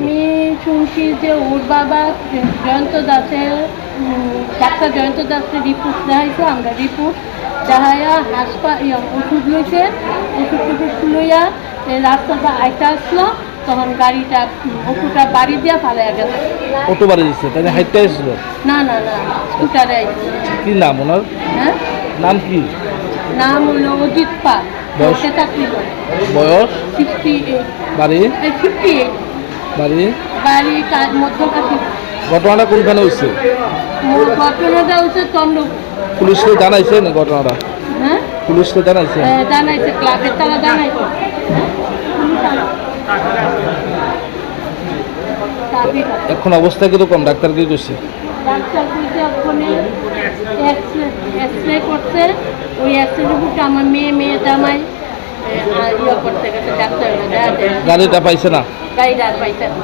আমি শুনছি যে ওর বাবা জয়ন্ত দাসের ডাক্তার জয়ন্ত দাসের রিপোর্ট দেখাইছে, আমরা রিপোর্ট দেখাইয়া হাসপা ওষুধ লইছে, ওষুধ টুষুধ লইয়া রাস্তাটা আইটা আসলো। তখন গাড়িটা ওষুধটা বাড়ি দিয়া ফালাইয়া গেছে। অটো বাড়ি দিচ্ছে তাহলে হাইটটা এসেছিল? না না না স্কুটারে কি নাম ওনার? হ্যাঁ? নাম কি? নাম হলো অজিত পাল। বয়স? চাকরি করে। বয়স? সিক্সটি এইট বাড়ি? ফিফটি এইট বাড়ি? বাড়ি কাজ মধ্যকাশি ঘটনাটা কোনখানে হয়েছে ঘটনাটা হচ্ছে চন্দ্র পুলিশকে জানাইছে না ঘটনাটা? হ্যাঁ? পুলিশকে জানাইছে? জানাইছে ক্লাবের তারা জানাইছে। হাতে। এখন অবস্থা কীরকম ডাক্তার কি করছে ডাক্তার ওখানে রে করছে ওই রিপোর্টে আমার মেয়ে মেয়ে জামাই ইয়ে করতে গেছে ডাক্তার গাড়িটা পাইছে না গাড়িটা পাইছে না।